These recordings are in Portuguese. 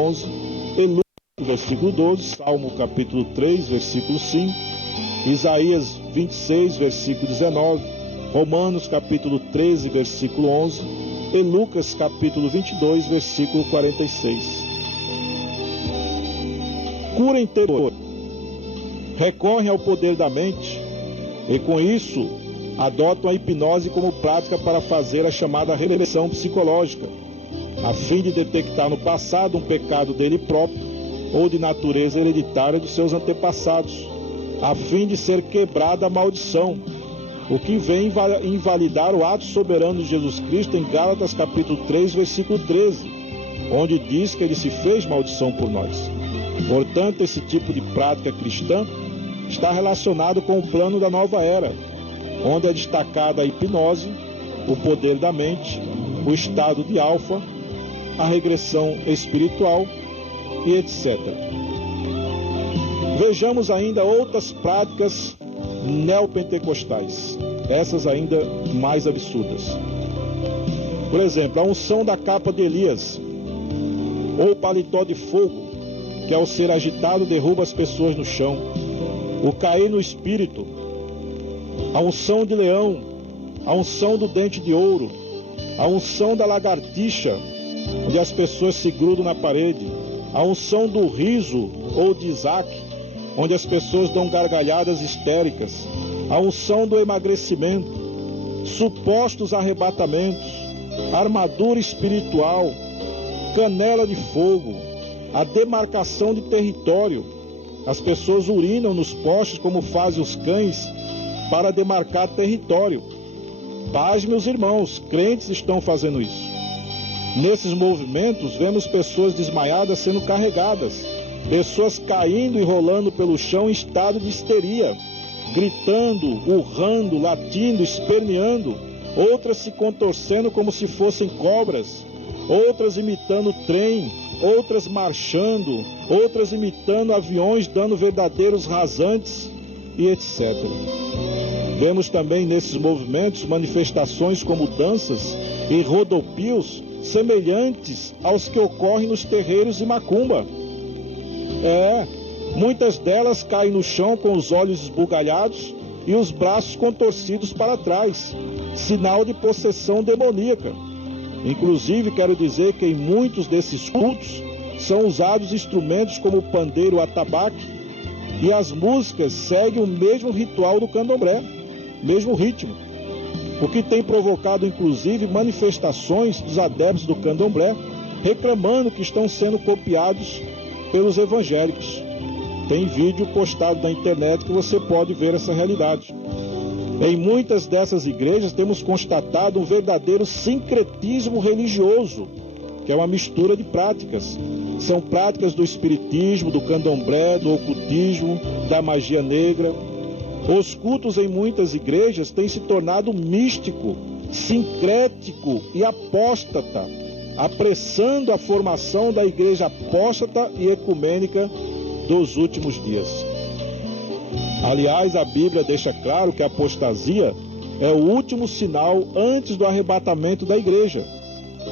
11, em Lucas, versículo 12, Salmo capítulo 3, versículo 5, Isaías 26, versículo 19, Romanos capítulo 13, versículo 11, e Lucas capítulo 22, versículo 46. Cura interior. Recorrem ao poder da mente e com isso adotam a hipnose como prática para fazer a chamada regressão psicológica, a fim de detectar no passado um pecado dele próprio ou de natureza hereditária dos seus antepassados, a fim de ser quebrada a maldição, o que vem invalidar o ato soberano de Jesus Cristo em Gálatas capítulo 3, versículo 13, onde diz que ele se fez maldição por nós. Portanto, esse tipo de prática cristã está relacionado com o plano da nova era, onde é destacada a hipnose, o poder da mente, o estado de alfa, a regressão espiritual e etc. Vejamos ainda outras práticas neopentecostais, essas ainda mais absurdas. Por exemplo, a unção da capa de Elias, ou paletó de fogo, que ao ser agitado derruba as pessoas no chão, o cair no espírito, a unção de leão, a unção do dente de ouro, a unção da lagartixa, onde as pessoas se grudam na parede, a unção do riso ou de Isaac, onde as pessoas dão gargalhadas histéricas, a unção do emagrecimento, supostos arrebatamentos, armadura espiritual, canela de fogo, a demarcação de território. As pessoas urinam nos postes como fazem os cães para demarcar território. Paz, meus irmãos, crentes estão fazendo isso. Nesses movimentos, vemos pessoas desmaiadas sendo carregadas, pessoas caindo e rolando pelo chão em estado de histeria, gritando, urrando, latindo, esperneando, outras se contorcendo como se fossem cobras, outras imitando trem, outras marchando, outras imitando aviões dando verdadeiros rasantes e etc. Vemos também nesses movimentos manifestações como danças e rodopios semelhantes aos que ocorrem nos terreiros de macumba. Muitas delas caem no chão com os olhos esbugalhados e os braços contorcidos para trás, sinal de possessão demoníaca. Inclusive, quero dizer que em muitos desses cultos são usados instrumentos como o pandeiro, o atabaque, e as músicas seguem o mesmo ritual do candomblé, mesmo ritmo, o que tem provocado inclusive manifestações dos adeptos do candomblé reclamando que estão sendo copiados pelos evangélicos. Tem vídeo postado na internet que você pode ver essa realidade. Em muitas dessas igrejas temos constatado um verdadeiro sincretismo religioso, que é uma mistura de práticas. São práticas do espiritismo, do candomblé, do ocultismo, da magia negra. Os cultos em muitas igrejas têm se tornado místico, sincrético e apóstata, apressando a formação da igreja apóstata e ecumênica dos últimos dias. Aliás, a Bíblia deixa claro que a apostasia é o último sinal antes do arrebatamento da igreja.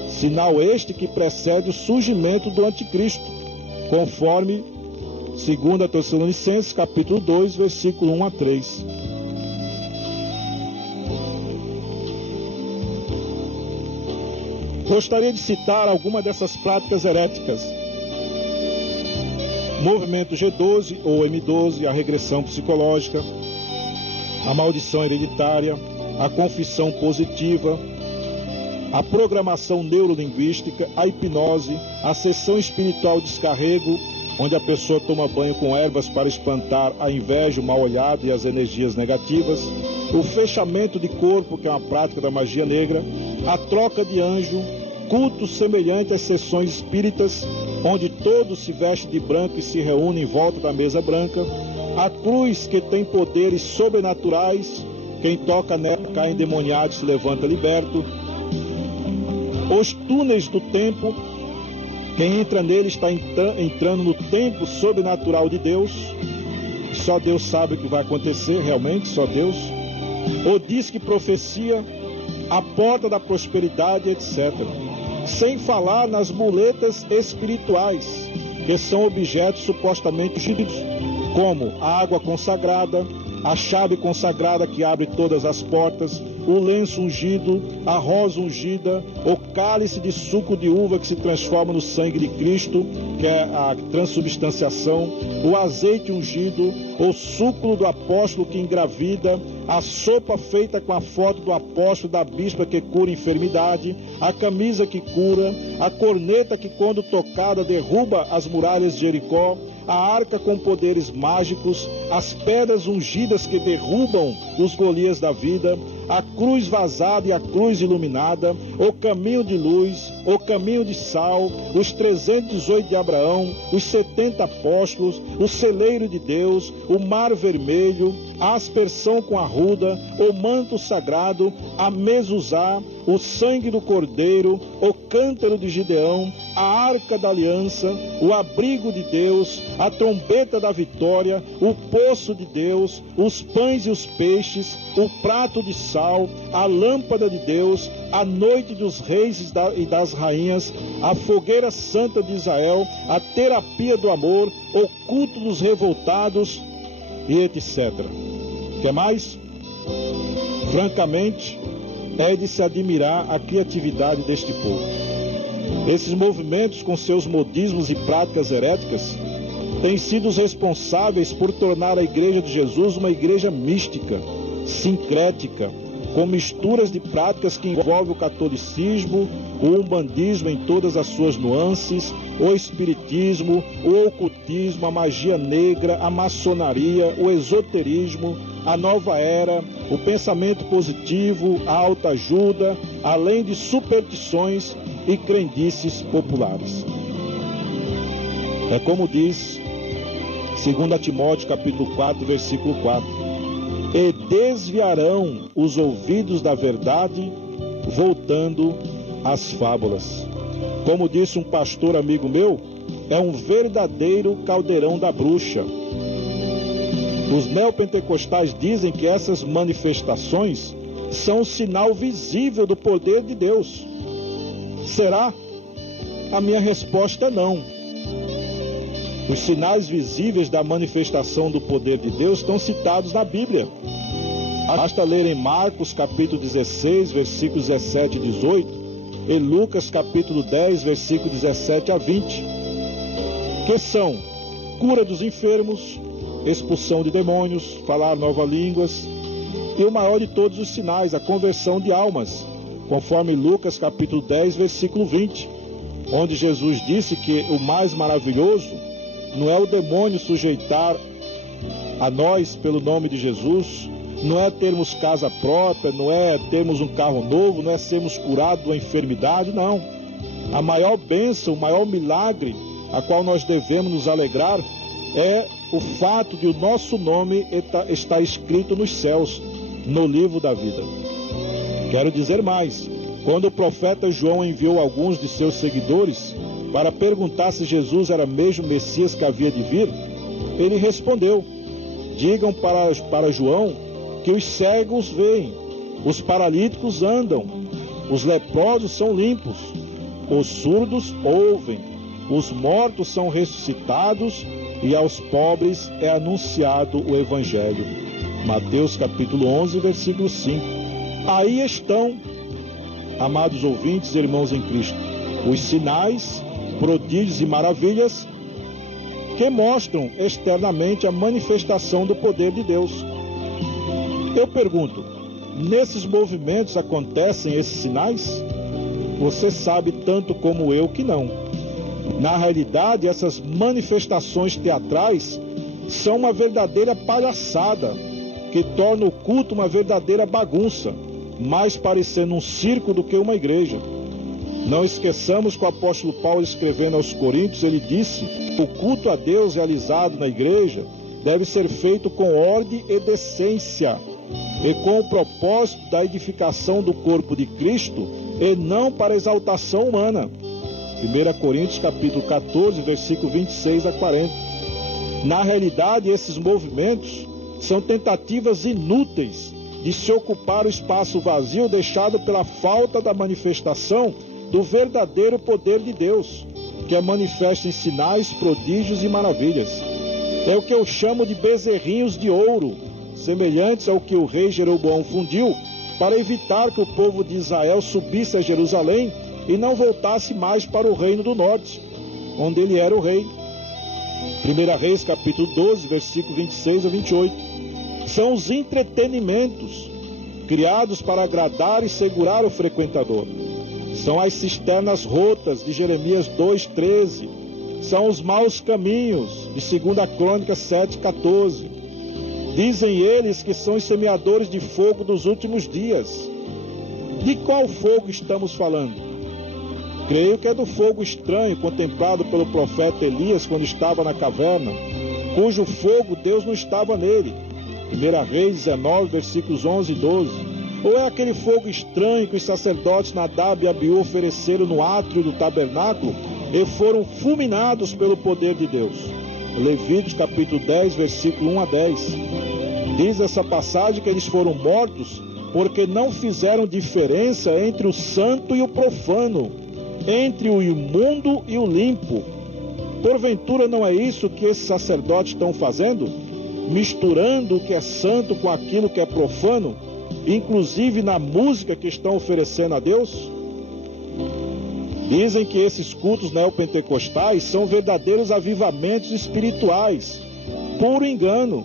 Sinal este que precede o surgimento do anticristo, conforme 2 Tessalonicenses, capítulo 2, versículo 1 a 3. Gostaria de citar alguma dessas práticas heréticas. Movimento G12 ou M12, a regressão psicológica, a maldição hereditária, a confissão positiva, a programação neurolinguística, a hipnose, a sessão espiritual descarrego, onde a pessoa toma banho com ervas para espantar a inveja, o mal-olhado e as energias negativas, o fechamento de corpo, que é uma prática da magia negra, a troca de anjo, culto semelhante às sessões espíritas, onde todos se vestem de branco e se reúnem em volta da mesa branca, a cruz, que tem poderes sobrenaturais, quem toca nela cai endemoniado e se levanta liberto, os túneis do tempo, quem entra nele está entrando no tempo sobrenatural de Deus, só Deus sabe o que vai acontecer, realmente, só Deus, o disque profecia, a porta da prosperidade, etc. sem falar nas muletas espirituais, que são objetos supostamente ungidos, como a água consagrada, a chave consagrada que abre todas as portas, o lenço ungido, a rosa ungida, o cálice de suco de uva que se transforma no sangue de Cristo, que é a transubstanciação, o azeite ungido, o suco do apóstolo que engravida, a sopa feita com a foto do apóstolo, da bispa que cura enfermidade, a camisa que cura, a corneta que quando tocada derruba as muralhas de Jericó, a arca com poderes mágicos, as pedras ungidas que derrubam os Golias da vida, a cruz vazada e a cruz iluminada, o caminho de luz, o caminho de sal, os 318 de Abraão, os 70 apóstolos, o celeiro de Deus, o mar vermelho, a aspersão com a ruda, o manto sagrado, a mezuzá, o sangue do cordeiro, o cântaro de Gideão, a arca da aliança, o abrigo de Deus, a trombeta da vitória, o poço de Deus, os pães e os peixes, o prato de sal, a lâmpada de Deus, a noite dos reis e das rainhas, a fogueira santa de Israel, a terapia do amor, o culto dos revoltados e etc. Quer mais? Francamente, é de se admirar a criatividade deste povo. Esses movimentos, com seus modismos e práticas heréticas, têm sido os responsáveis por tornar a Igreja de Jesus uma igreja mística, sincrética, com misturas de práticas que envolvem o catolicismo, o umbandismo em todas as suas nuances, o espiritismo, o ocultismo, a magia negra, a maçonaria, o esoterismo, a nova era, o pensamento positivo, a autoajuda, além de superstições e crendices populares. É como diz 2 Timóteo capítulo 4, versículo 4. E desviarão os ouvidos da verdade, voltando às fábulas. Como disse um pastor amigo meu, é um verdadeiro caldeirão da bruxa. Os neopentecostais dizem que essas manifestações são um sinal visível do poder de Deus. Será? A minha resposta é não. Os sinais visíveis da manifestação do poder de Deus estão citados na Bíblia. Basta ler em Marcos capítulo 16, versículos 17 e 18, e Lucas capítulo 10, versículos 17 a 20, que são cura dos enfermos, expulsão de demônios, falar novas línguas, e o maior de todos os sinais, a conversão de almas, conforme Lucas capítulo 10, versículo 20, onde Jesus disse que o mais maravilhoso não é o demônio sujeitar a nós pelo nome de Jesus, não é termos casa própria, não é termos um carro novo, não é sermos curados de uma enfermidade, não. A maior bênção, o maior milagre a qual nós devemos nos alegrar é o fato de o nosso nome estar escrito nos céus, no livro da vida. Quero dizer mais, quando o profeta João enviou alguns de seus seguidores para perguntar se Jesus era mesmo o Messias que havia de vir, ele respondeu: digam para João que os cegos veem, os paralíticos andam, os leprosos são limpos, os surdos ouvem, os mortos são ressuscitados e aos pobres é anunciado o Evangelho. Mateus capítulo 11, versículo 5. Aí estão, amados ouvintes e irmãos em Cristo, os sinais, prodígios e maravilhas que mostram externamente a manifestação do poder de Deus. Eu pergunto, nesses movimentos acontecem esses sinais? Você sabe tanto como eu que não. Na realidade, essas manifestações teatrais são uma verdadeira palhaçada, que torna o culto uma verdadeira bagunça, mais parecendo um circo do que uma igreja. Não esqueçamos que o apóstolo Paulo, escrevendo aos Coríntios, ele disse: o culto a Deus realizado na igreja deve ser feito com ordem e decência, e com o propósito da edificação do corpo de Cristo, e não para exaltação humana. 1 Coríntios capítulo 14, versículo 26 a 40. Na realidade, esses movimentos são tentativas inúteis de se ocupar o espaço vazio deixado pela falta da manifestação do verdadeiro poder de Deus, que é manifesto em sinais, prodígios e maravilhas. É o que eu chamo de bezerrinhos de ouro, semelhantes ao que o rei Jeroboão fundiu, para evitar que o povo de Israel subisse a Jerusalém e não voltasse mais para o reino do norte, onde ele era o rei. 1 Reis, capítulo 12, versículo 26 a 28. São os entretenimentos criados para agradar e segurar o frequentador. São as cisternas rotas de Jeremias 2,13. São os maus caminhos de 2 Crônicas 7,14. Dizem eles que são os semeadores de fogo dos últimos dias. De qual fogo estamos falando? Creio que é do fogo estranho contemplado pelo profeta Elias quando estava na caverna, cujo fogo Deus não estava nele. 1 Reis 19, versículos 11 e 12. Ou é aquele fogo estranho que os sacerdotes Nadab e Abiú ofereceram no átrio do tabernáculo e foram fulminados pelo poder de Deus? Levíticos capítulo 10, versículo 1 a 10. Diz essa passagem que eles foram mortos porque não fizeram diferença entre o santo e o profano, entre o imundo e o limpo. Porventura não é isso que esses sacerdotes estão fazendo? Misturando o que é santo com aquilo que é profano, inclusive na música que estão oferecendo a Deus? Dizem que esses cultos neopentecostais são verdadeiros avivamentos espirituais. Puro engano.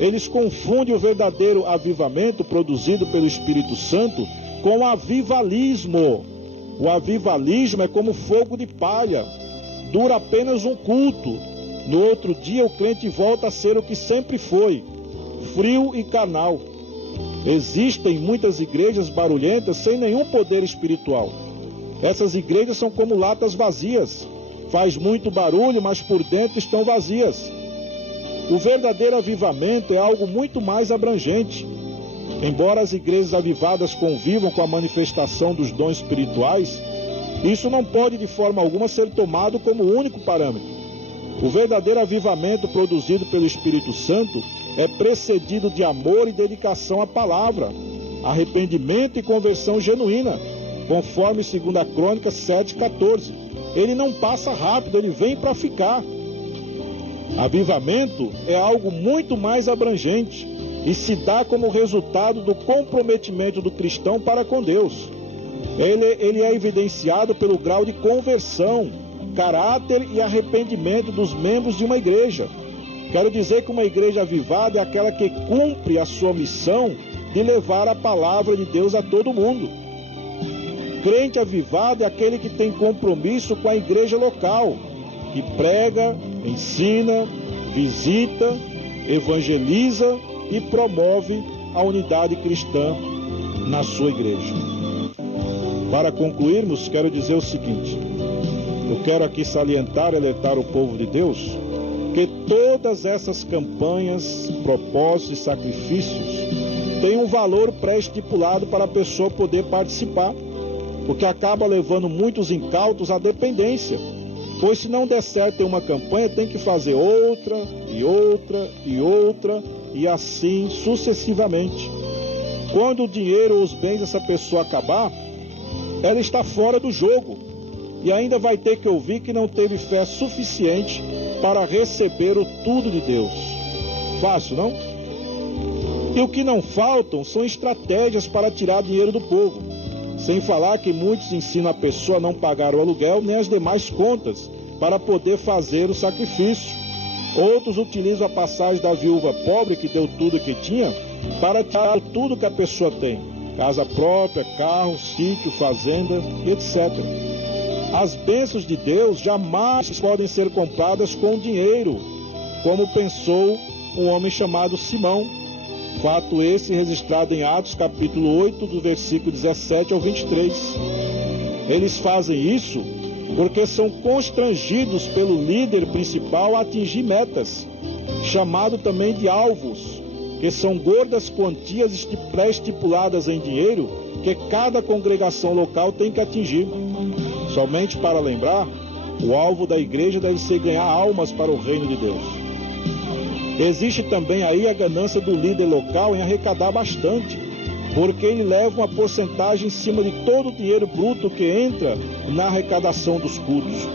Eles confundem o verdadeiro avivamento produzido pelo Espírito Santo com o avivalismo. O avivalismo é como fogo de palha. Dura apenas um culto. No outro dia o crente volta a ser o que sempre foi, frio e carnal. Existem muitas igrejas barulhentas sem nenhum poder espiritual. Essas igrejas são como latas vazias. Faz muito barulho, mas por dentro estão vazias. O verdadeiro avivamento é algo muito mais abrangente. Embora as igrejas avivadas convivam com a manifestação dos dons espirituais, isso não pode de forma alguma ser tomado como único parâmetro. O verdadeiro avivamento produzido pelo Espírito Santo é precedido de amor e dedicação à palavra, arrependimento e conversão genuína, conforme 2 Crônicas 7,14. Ele não passa rápido, ele vem para ficar. Avivamento é algo muito mais abrangente e se dá como resultado do comprometimento do cristão para com Deus. Ele é evidenciado pelo grau de conversão, caráter e arrependimento dos membros de uma igreja. Quero dizer que uma igreja avivada é aquela que cumpre a sua missão de levar a palavra de Deus a todo mundo. Crente avivado é aquele que tem compromisso com a igreja local, que prega, ensina, visita, evangeliza e promove a unidade cristã na sua igreja. Para concluirmos, quero dizer o seguinte: eu quero aqui salientar e alertar o povo de Deus que todas essas campanhas, propósitos e sacrifícios têm um valor pré-estipulado para a pessoa poder participar, porque acaba levando muitos incautos à dependência. Pois se não der certo em uma campanha, tem que fazer outra, e outra, e outra, e assim sucessivamente. Quando o dinheiro ou os bens dessa pessoa acabar, ela está fora do jogo, e ainda vai ter que ouvir que não teve fé suficiente para receber o tudo de Deus. Fácil, não? E o que não faltam são estratégias para tirar dinheiro do povo. Sem falar que muitos ensinam a pessoa a não pagar o aluguel nem as demais contas para poder fazer o sacrifício. Outros utilizam a passagem da viúva pobre que deu tudo que tinha para tirar tudo que a pessoa tem. Casa própria, carro, sítio, fazenda, etc. As bênçãos de Deus jamais podem ser compradas com dinheiro, como pensou um homem chamado Simão. Fato esse registrado em Atos capítulo 8, do versículo 17 ao 23. Eles fazem isso porque são constrangidos pelo líder principal a atingir metas, chamado também de alvos, que são gordas quantias pré-estipuladas em dinheiro que cada congregação local tem que atingir. Somente para lembrar, o alvo da igreja deve ser ganhar almas para o reino de Deus. Existe também aí a ganância do líder local em arrecadar bastante, porque ele leva uma porcentagem em cima de todo o dinheiro bruto que entra na arrecadação dos cultos.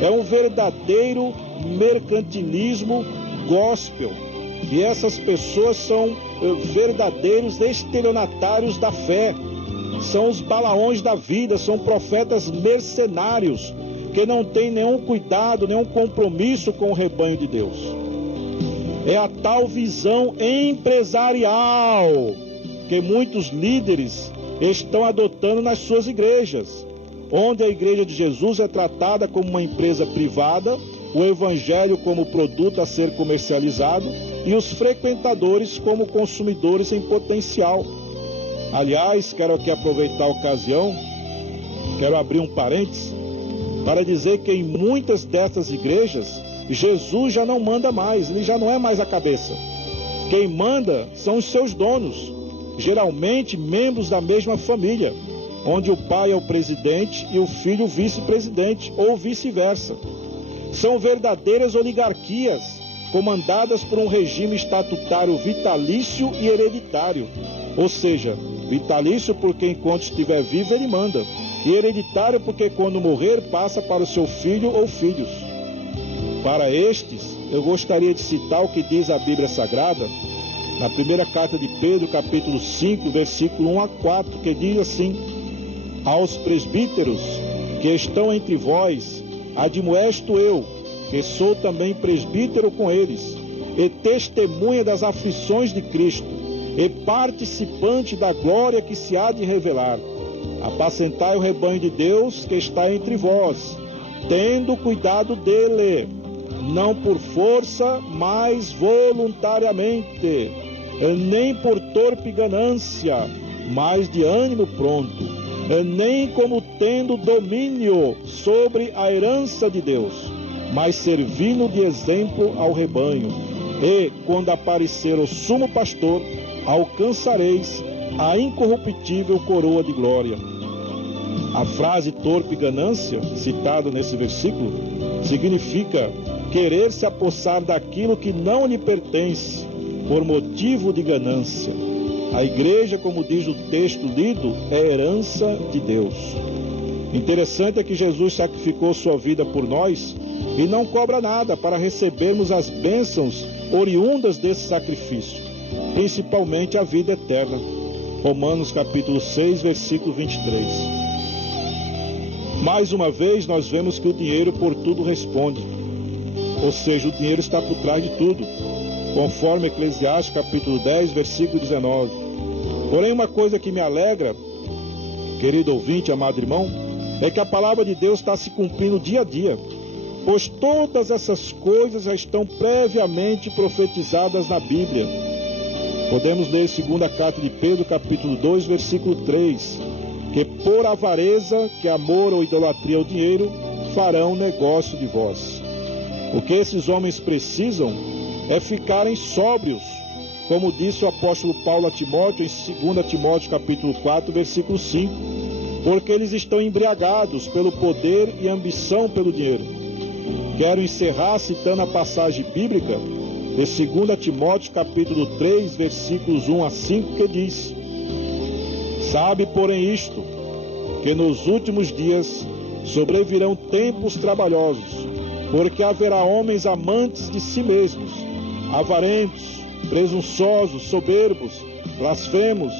É um verdadeiro mercantilismo gospel. E essas pessoas são verdadeiros estelionatários da fé. São os Balaões da vida, são profetas mercenários, que não têm nenhum cuidado, nenhum compromisso com o rebanho de Deus. É a tal visão empresarial que muitos líderes estão adotando nas suas igrejas, onde a igreja de Jesus é tratada como uma empresa privada, o evangelho como produto a ser comercializado e os frequentadores como consumidores em potencial. Aliás, quero aqui aproveitar a ocasião, quero abrir um parênteses, para dizer que em muitas dessas igrejas, Jesus já não manda mais, ele já não é mais a cabeça. Quem manda são os seus donos, geralmente membros da mesma família, onde o pai é o presidente e o filho o vice-presidente, ou vice-versa. São verdadeiras oligarquias, comandadas por um regime estatutário vitalício e hereditário. Ou seja, vitalício porque enquanto estiver vivo ele manda, e hereditário porque quando morrer passa para o seu filho ou filhos. Para estes, eu gostaria de citar o que diz a Bíblia Sagrada, na primeira carta de Pedro, capítulo 5, versículo 1 a 4, que diz assim: aos presbíteros que estão entre vós, admoesto eu, que sou também presbítero com eles, e testemunha das aflições de Cristo, e participante da glória que se há de revelar. Apacentai o rebanho de Deus que está entre vós, tendo cuidado dele, não por força, mas voluntariamente, nem por torpe ganância, mas de ânimo pronto, nem como tendo domínio sobre a herança de Deus, mas servindo de exemplo ao rebanho. E, quando aparecer o sumo pastor, alcançareis a incorruptível coroa de glória. A frase torpe ganância, citada nesse versículo, significa querer se apossar daquilo que não lhe pertence, por motivo de ganância. A igreja, como diz o texto lido, é herança de Deus. Interessante é que Jesus sacrificou sua vida por nós e não cobra nada para recebermos as bênçãos oriundas desse sacrifício, principalmente a vida eterna. Romanos capítulo 6, versículo 23. Mais uma vez nós vemos que o dinheiro por tudo responde, ou seja, o dinheiro está por trás de tudo, conforme Eclesiastes capítulo 10, versículo 19. Porém, uma coisa que me alegra, querido ouvinte, amado irmão, é que a palavra de Deus está se cumprindo dia a dia, pois todas essas coisas já estão previamente profetizadas na Bíblia. Podemos ler segunda carta de Pedro, capítulo 2, versículo 3, que por avareza, que amor ou idolatria ao dinheiro, farão negócio de vós. O que esses homens precisam é ficarem sóbrios, como disse o apóstolo Paulo a Timóteo em 2 Timóteo capítulo 4, versículo 5, porque eles estão embriagados pelo poder e ambição pelo dinheiro. Quero encerrar citando a passagem bíblica de 2 Timóteo capítulo 3, versículos 1 a 5, que diz: sabe, porém, isto, que nos últimos dias sobrevirão tempos trabalhosos, porque haverá homens amantes de si mesmos, avarentos, presunçosos, soberbos, blasfemos,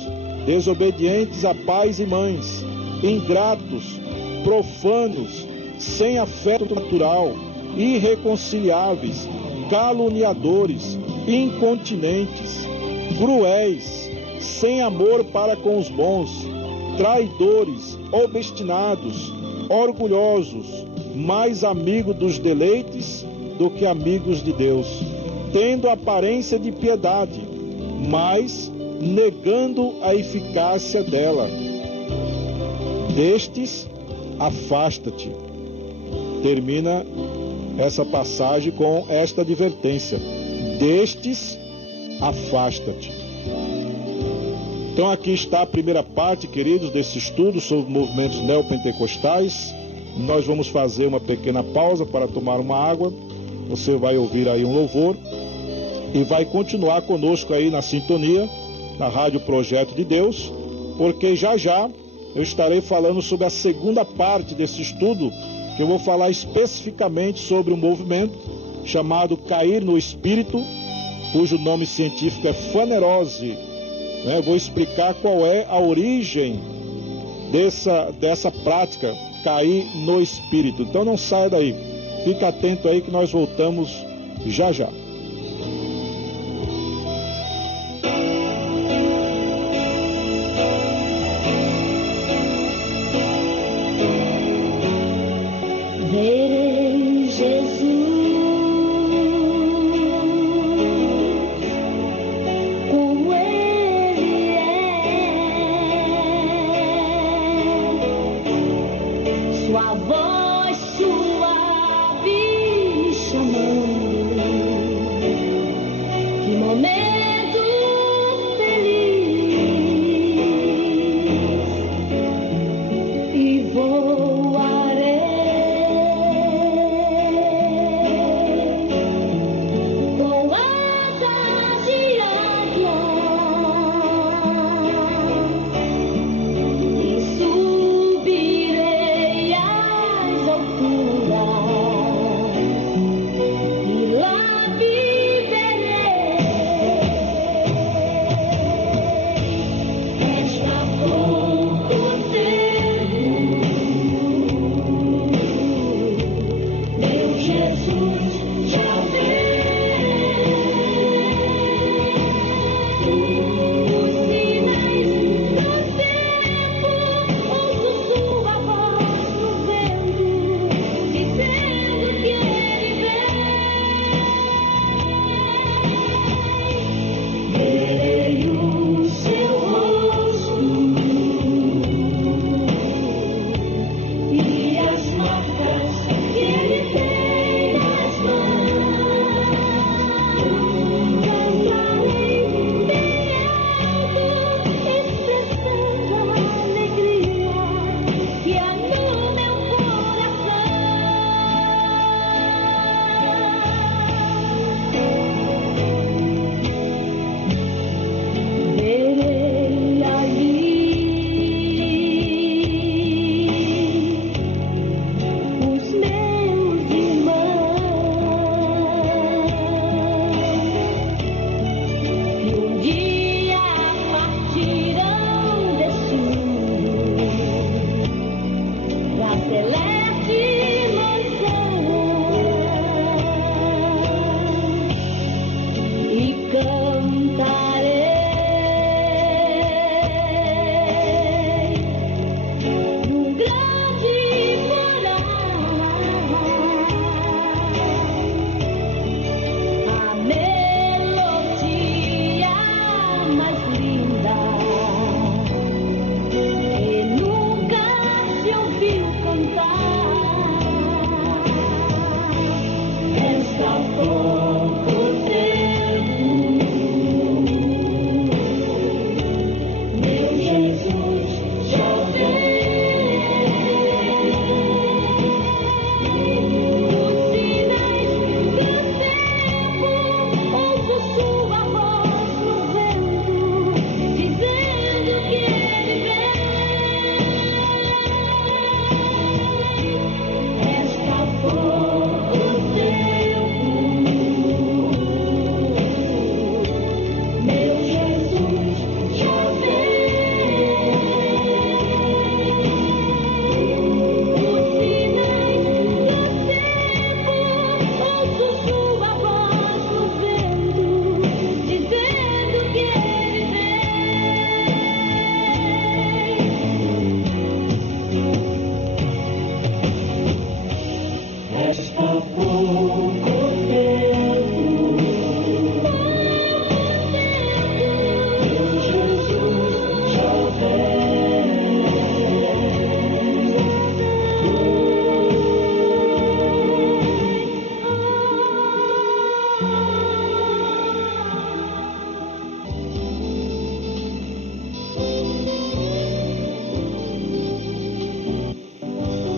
desobedientes a pais e mães, ingratos, profanos, sem afeto natural, irreconciliáveis, caluniadores, incontinentes, cruéis, sem amor para com os bons, traidores, obstinados, orgulhosos, mais amigos dos deleites do que amigos de Deus, tendo aparência de piedade, mas negando a eficácia dela. Destes, afasta-te. Termina essa passagem com esta advertência: destes, afasta-te. Então aqui está a primeira parte, queridos, desse estudo sobre movimentos neopentecostais. Nós vamos fazer uma pequena pausa para tomar uma água. Você vai ouvir aí um louvor e vai continuar conosco aí na sintonia, na Rádio Projeto de Deus, porque já já eu estarei falando sobre a segunda parte desse estudo, que eu vou falar especificamente sobre um movimento chamado Cair no Espírito, cujo nome científico é fanerose. Eu vou explicar qual é a origem dessa prática, cair no Espírito. Então não saia daí, fica atento aí que nós voltamos já já. Verei Jesus como Ele é, sua voz suave me chamando, que momento feliz, e voarei com asas de águia e subirei às alturas e lá viverei. Resta pouco tempo, meu Jesus já vem. Os sinais do tempo, ouço sua voz no vento, dizendo que Ele vem. Verei o seu rosto e as marcas que Ele tem nas mãos. Cantarei bem alto, expressando a alegria que há no meu coração. Verei ali os meus irmãos que um dia partirão deste mundo pra celeste mansão e cantarei num grande coral a melodia mais linda que nunca se ouviu cantar. Resta pouco tempo, meu Jesus já vem. Os sinais do tempo, ouço sua voz no vento, dizendo que Ele vem. Resta pouco tempo, meu Jesus já vem. Os sinais do tempo, ouço sua voz no vento, dizendo que Ele vem. Resta pouco tempo, meu Jesus já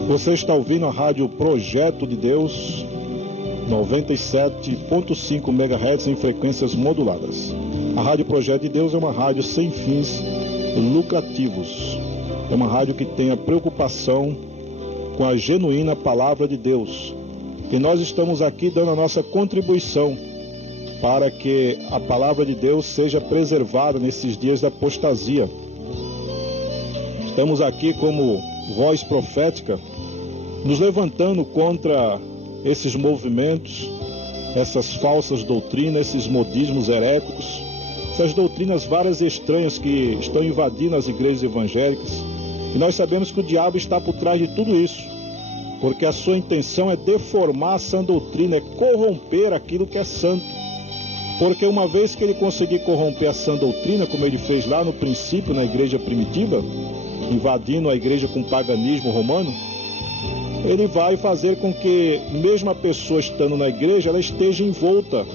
Você está ouvindo a rádio Projeto de Deus, 97.5 MHz em frequências moduladas. A rádio Projeto de Deus é uma rádio sem fins lucrativos. É uma rádio que tem a preocupação com a genuína palavra de Deus. E nós estamos aqui dando a nossa contribuição para que a palavra de Deus seja preservada nesses dias da apostasia. Estamos aqui como voz profética, nos levantando contra esses movimentos, essas falsas doutrinas, esses modismos heréticos, essas doutrinas várias e estranhas que estão invadindo as igrejas evangélicas. E nós sabemos que o diabo está por trás de tudo isso, porque a sua intenção é deformar a sã doutrina, é corromper aquilo que é santo. Porque uma vez que ele conseguir corromper a sã doutrina, como ele fez lá no princípio na igreja primitiva, invadindo a igreja com paganismo romano, ele vai fazer com que, mesmo a pessoa estando na igreja, ela esteja envolta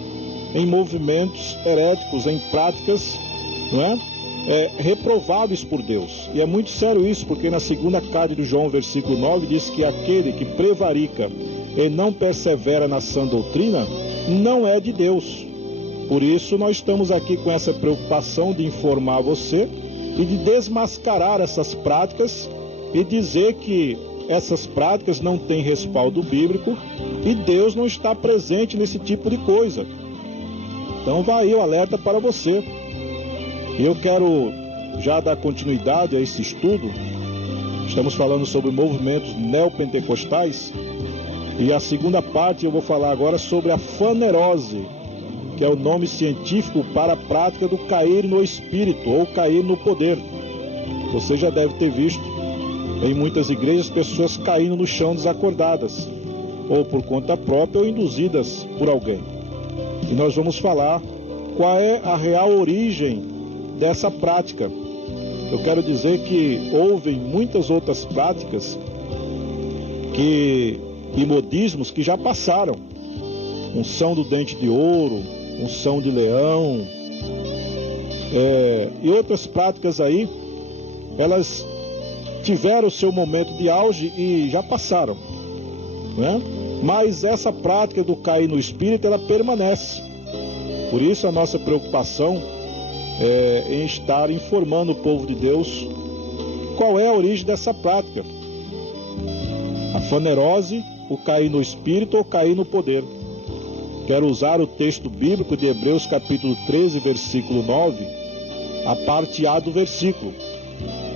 em movimentos heréticos, em práticas, não é? Reprováveis por Deus. E é muito sério isso, porque na segunda carta de João, versículo 9, diz que aquele que prevarica e não persevera na sã doutrina, não é de Deus. Por isso nós estamos aqui com essa preocupação de informar você e de desmascarar essas práticas e dizer que essas práticas não têm respaldo bíblico e Deus não está presente nesse tipo de coisa. Então vai aí o alerta para você. E eu quero já dar continuidade a esse estudo. Estamos falando sobre movimentos neopentecostais e a segunda parte eu vou falar agora sobre a fanerose, que é o nome científico para a prática do cair no espírito ou cair no poder. Você já deve ter visto em muitas igrejas pessoas caindo no chão desacordadas, ou por conta própria ou induzidas por alguém. E nós vamos falar qual é a real origem dessa prática. Eu quero dizer que houve muitas outras práticas e modismos que já passaram. Unção do dente de ouro, unção de leão, e outras práticas aí, elas tiveram o seu momento de auge e já passaram, né? Mas essa prática do cair no espírito, ela permanece. Por isso a nossa preocupação é em estar informando o povo de Deus qual é a origem dessa prática. A fanerose, o cair no espírito ou cair no poder. Quero usar o texto bíblico de Hebreus capítulo 13, versículo 9, a parte A do versículo.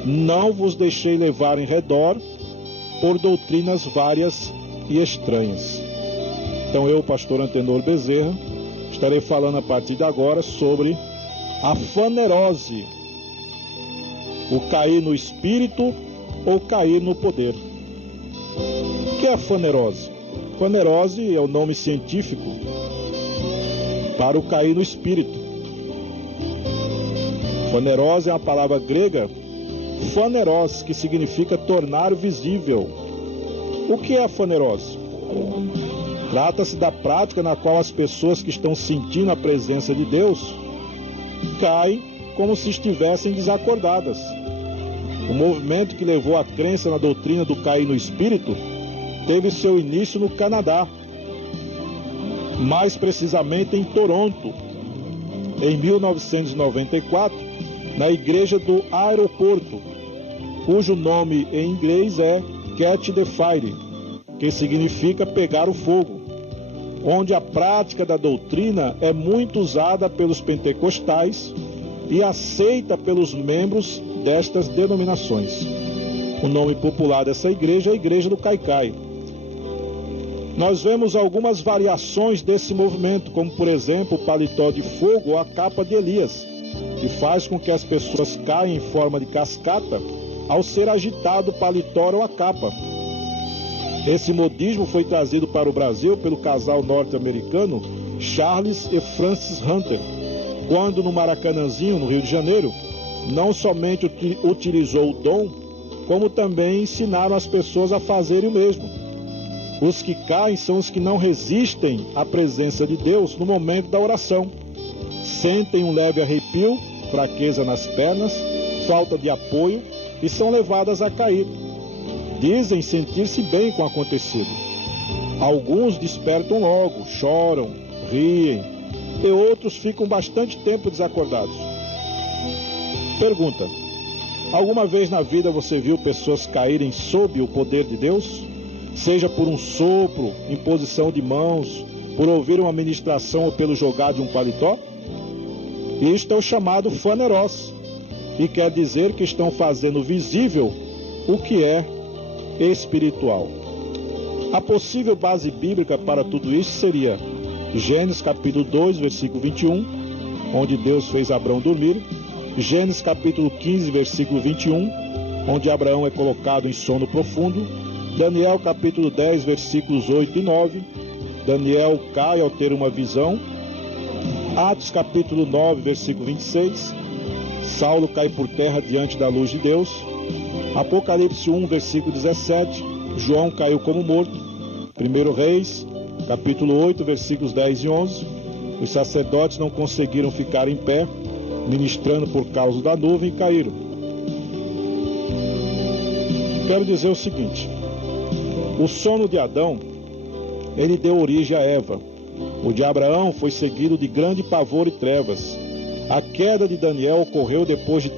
Não vos deixei levar em redor por doutrinas várias e estranhas. Então eu, pastor Antenor Bezerra, estarei falando a partir de agora sobre a fanerose, o cair no espírito ou cair no poder. O que é a fanerose? Fanerose é o nome científico para o cair no espírito. Fanerose é uma palavra grega, faneros, que significa tornar visível. O que é a fanerose? Trata-se da prática na qual as pessoas que estão sentindo a presença de Deus caem como se estivessem desacordadas. O movimento que levou à crença na doutrina do cair no espírito teve seu início no Canadá, mais precisamente em Toronto, em 1994, na igreja do aeroporto, cujo nome em inglês é Catch the Fire, que significa pegar o fogo, onde a prática da doutrina é muito usada pelos pentecostais e aceita pelos membros destas denominações. O nome popular dessa igreja é a Igreja do Caicai. Nós vemos algumas variações desse movimento, como por exemplo o paletó de fogo ou a capa de Elias, que faz com que as pessoas caiam em forma de cascata ao ser agitado o paletó ou a capa. Esse modismo foi trazido para o Brasil pelo casal norte-americano Charles e Francis Hunter, quando no Maracanãzinho, no Rio de Janeiro, não somente utilizou o dom, como também ensinaram as pessoas a fazerem o mesmo. Os que caem são os que não resistem à presença de Deus no momento da oração. Sentem um leve arrepio, fraqueza nas pernas, falta de apoio e são levadas a cair. Dizem sentir-se bem com o acontecido. Alguns despertam logo, choram, riem, e outros ficam bastante tempo desacordados. Pergunta: Alguma vez na vida você viu pessoas caírem sob o poder de Deus? Seja por um sopro, imposição de mãos, por ouvir uma ministração ou pelo jogar de um paletó? Isto é o chamado faneros, e quer dizer que estão fazendo visível o que é espiritual. A possível base bíblica para tudo isso seria Gênesis capítulo 2, versículo 21, onde Deus fez Abraão dormir, Gênesis capítulo 15, versículo 21, onde Abraão é colocado em sono profundo, Daniel capítulo 10, versículos 8 e 9, Daniel cai ao ter uma visão, Atos capítulo 9, versículo 26, Saulo cai por terra diante da luz de Deus, Apocalipse 1, versículo 17, João caiu como morto, 1 Reis, capítulo 8, versículos 10 e 11, os sacerdotes não conseguiram ficar em pé, ministrando por causa da nuvem, e caíram. Quero dizer o seguinte: o sono de Adão, ele deu origem a Eva. O de Abraão foi seguido de grande pavor e trevas. A queda de Daniel ocorreu depois de